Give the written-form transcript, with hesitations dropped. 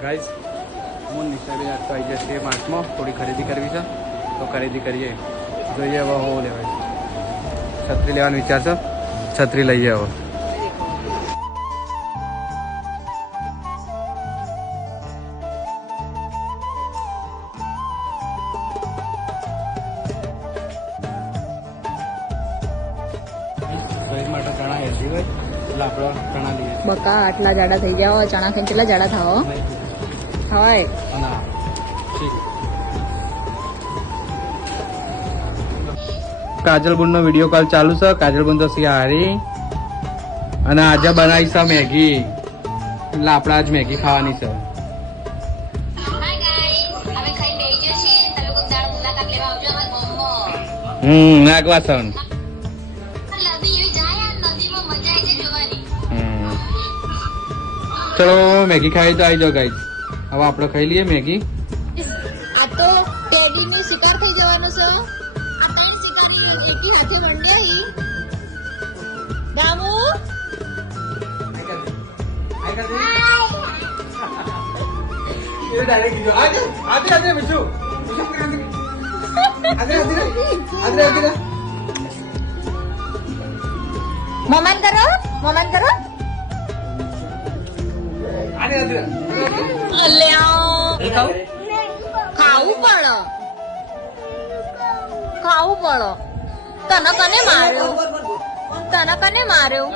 guys હું નિશાબે આજ તો આવી જશે માર્ચમાં થોડી ખરીદી કરવી છે તો ખરીદી કરીએ જોઈએ હવે હું લેવાય છત્રી લેવાનો વિચાર છે છત્રી લઈએ હવે શરીર માટે ચણા હેલ્ધી હોય એટલે આપણે ચણા લઈએ બકા આટલા જાડા થઈ જાઓ ચણા ખાઈને કેટલા જાડા થાઓ હોય કાજલ બુન નો વિડીયો કોલ ચાલુ છે કાજલ બુન તો હારી અને આજે બનાવી છે મેગી એટલે આપણે આજ મેગી ખાવાની છે નાગવાસન ચલો મેગી ખાઈ તો આવી જાઓ ગાઈસ હવે આપણે ખાઈ લઈએ મેગી આ તો ટેડી નું શિકાર થઈ જવાનું છે એકી હાથે મંડ્યા દામુ મોમાન કરો ખાવું પડે તને કને માર્યો